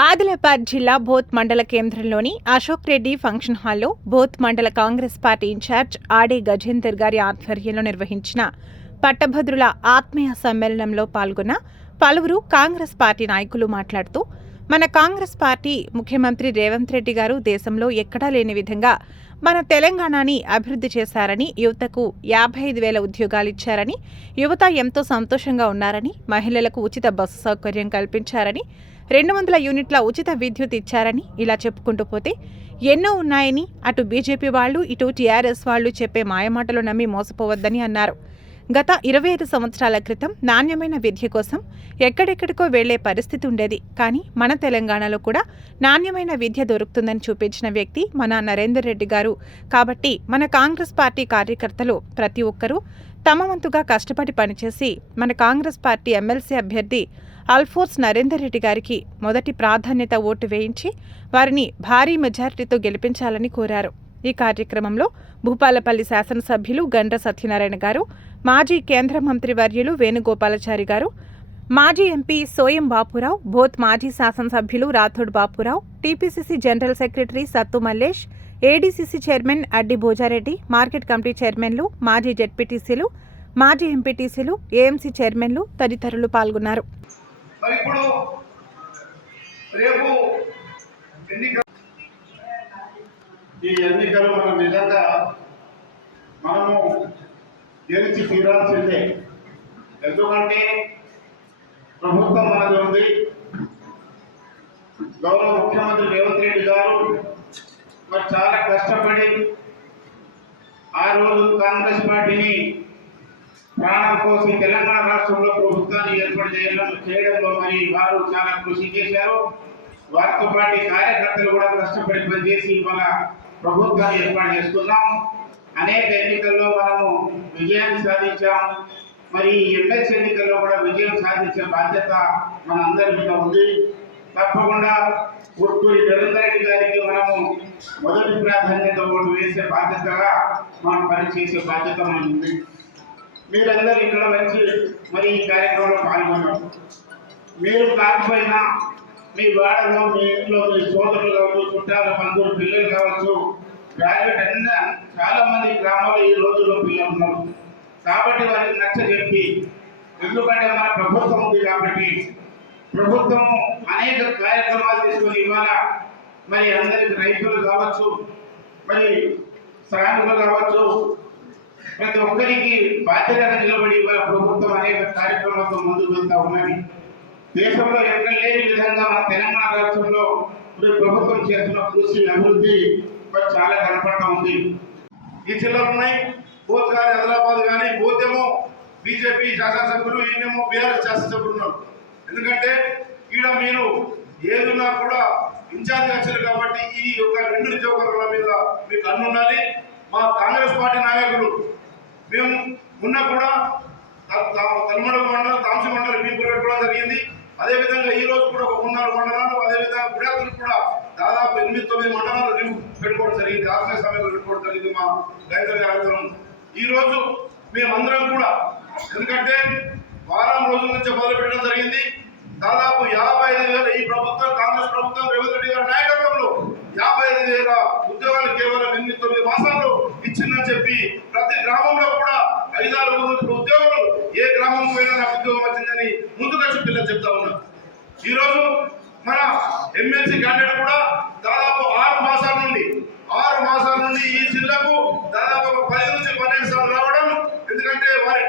ఆదిలాబాద్ జిల్లా బోత్ మండల కేంద్రంలోని అశోక్ రెడ్డి ఫంక్షన్ హాల్లో బోత్ మండల కాంగ్రెస్ పార్టీ ఇన్ఛార్జ్ ఆడే గజేందర్ గారి ఆధ్వర్యంలో నిర్వహించిన పట్టభద్రుల ఆత్మీయ సమ్మేళనంలో పాల్గొన్న పలువురు కాంగ్రెస్ పార్టీ నాయకులు మాట్లాడుతూ మన కాంగ్రెస్ పార్టీ ముఖ్యమంత్రి రేవంత్ రెడ్డి గారు దేశంలో ఎక్కడా లేని విధంగా మన తెలంగాణని అభివృద్ధి చేశారని యువతకు యాభై ఐదు వేల ఉద్యోగాలు ఇచ్చారని యువత ఎంతో సంతోషంగా ఉన్నారని మహిళలకు ఉచిత బస్సు సౌకర్యం కల్పించారని రెండు వందల యూనిట్ల ఉచిత విద్యుత్ ఇచ్చారని ఇలా చెప్పుకుంటూ పోతే ఎన్నో ఉన్నాయని అటు బీజేపీ వాళ్ళు ఇటు టీఆర్ఎస్ వాళ్ళు చెప్పే మాయమాటలు నమ్మి మోసపోవద్దని అన్నారు. గత ఇరవై ఐదు సంవత్సరాల క్రితం నాణ్యమైన విద్య కోసం ఎక్కడెక్కడికో వెళ్ళే పరిస్థితి ఉండేది. కానీ మన తెలంగాణలో కూడా నాణ్యమైన విద్య దొరుకుతుందని చూపించిన వ్యక్తి మన నరేందర్ రెడ్డి గారు. కాబట్టి మన కాంగ్రెస్ పార్టీ కార్యకర్తలు ప్రతి ఒక్కరూ తమ వంతుగా కష్టపడి పనిచేసి మన కాంగ్రెస్ పార్టీ ఎమ్మెల్సీ అభ్యర్థి అల్ఫోర్స్ నరేందర్ రెడ్డి గారికి మొదటి ప్రాధాన్యత ఓటు వేయించి వారిని భారీ మెజారిటీతో గెలిపించాలని కోరారు. ఈ కార్యక్రమంలో భూపాలపల్లి శాసనసభ్యులు గండ్ర సత్యనారాయణ గారు మాజీ కేంద్ర మంత్రి వర్యులు వేణుగోపాలాచారి గారు మాజీ ఎంపీ సోయం బాపురావు బోత్ మాజీ శాసనసభ్యులు Rathod Bapurao TPCC general secretary Sattu Mallesh ADCC chairman Addi Bhojareddy market committee చైర్మన్లు మాజీ జెడ్పీటీసీలు మాజీ ఎంపీటీసీలు ఏఎంసీ చైర్మన్లు తదితరులు పాల్గొన్నారు. మరి ఇప్పుడు రేపు ఎన్నిక ఈ ఎన్నికలు మనం నిజంగా మనము గెలిచి తీరాల్సిందే. ఎందుకంటే ప్రభుత్వం మనది ఉంది. గౌరవ ముఖ్యమంత్రి రేవంత్ రెడ్డి గారు మరి చాలా కష్టపడి ఆ రోజు కాంగ్రెస్ పార్టీని ప్రాణం కోసం తెలంగాణ రాష్ట్రంలో ప్రభుత్వాన్ని ఏర్పాటు చేయడం చేయడంలో మరి వారు చాలా కృషి చేశారు. వారితో పాటు కార్యకర్తలు కూడా కష్టపడి పనిచేసి మన ప్రభుత్వాన్ని ఏర్పాటు చేసుకున్నాం. అనేక ఎన్నికల్లో మనము విజయాన్ని సాధించాం. మరి ఎమ్మెల్సీ ఎన్నికల్లో కూడా విజయం సాధించే బాధ్యత మనందరి మీద ఉంది. తప్పకుండా పుట్టూరి రవీంద్ర రెడ్డి గారికి మనము మొదటి ప్రాధాన్యత ఓటు వేసే బాధ్యతగా మనం పనిచేసే బాధ్యత మనకు ఉంది మీరందరూ ఇక్కడ వచ్చి మరి ఈ కార్యక్రమంలో పాల్గొన్నారు. మీరు కాకపోయినా మీ వాడలో మీ ఇంట్లో మీ సోదరులు కావచ్చు చుట్టాల బంధువులు పిల్లలు కావచ్చు గ్రాడ్యుయేట్ అన్న చాలా మంది గ్రామాల్లో ఈ రోజుల్లో పిల్లలు ఉన్నారు. కాబట్టి వారికి నచ్చ చెప్పి ఎందుకంటే మన ప్రభుత్వం ఉంది కాబట్టి ప్రభుత్వం అనేక కార్యక్రమాలు తీసుకొని ఇవాళ మరి అందరికి రైతులు కావచ్చు మరి శ్రామికులు కావచ్చు ప్రతి ఒక్కరికి బాధ్యతగా నిలబడి ఇవాళ ప్రభుత్వం అనేక కార్యక్రమాలతో ముందుకు వెళ్తా ఉన్నది. దేశంలో ఎక్కడ లేని విధంగా మన తెలంగాణ రాష్ట్రంలో ఇప్పుడు ప్రభుత్వం చేస్తున్న కృషి అభివృద్ధి చాలా కనపడతా ఉంది. ఈ జిల్లాలు ఉన్నాయి. బోత్ కానీ ఆదిలాబాద్ కానీ బోత్ బీజేపీ శాసనసభ్యులు ఈయనేమో బీఆర్ఎస్ శాసనసభ్యులు ఉన్నారు. ఎందుకంటే ఈడ మీరు ఏదున్నా కూడా ఇన్ఛార్జ్ వచ్చారు కాబట్టి ఈ యొక్క రెండు నియోజకవర్గాల మీద మీకు అన్నుండాలి మా కాంగ్రెస్ పార్టీ నాయకులు మేము ఉన్న కూడా తలమడ మండలం తాంస మండలం మీకు పెట్టుకోవడం జరిగింది. అదేవిధంగా ఈ రోజు కూడా ఒక మూడు నాలుగు మండలాలు అదేవిధంగా గుడాతులు కూడా దాదాపు ఎనిమిది తొమ్మిది మండలాలు రివ్యూ పెట్టుకోవడం జరిగింది. ఆత్మీయ సమయంలో పెట్టుకోవడం జరిగింది మా రైతుల కార్యక్రమం ఈ రోజు మేమందరం కూడా ఎందుకంటే వారం రోజుల నుంచి మొదలు పెట్టడం జరిగింది. దాదాపు యాభై ఐదు వేల ఈ ప్రభుత్వం కాంగ్రెస్ ప్రభుత్వం రేవంత్ రెడ్డి గారి నాయకత్వంలో యాభై ఐదు వేల ఉద్యోగాలు కేవలం ఎనిమిది తొమ్మిది మాసాల్లో ఇచ్చిందని చెప్పి ప్రతి గ్రామంలో కూడా ఐదారు ఇప్పుడు ఉద్యోగులు ఏ గ్రామం పోయినా నాకు ఉద్యోగం వచ్చిందని ముందుకొచ్చి పిల్లలు చెప్తా ఉన్నారు ఈరోజు మన ఎమ్మెల్సీ క్యాండిడేట్ కూడా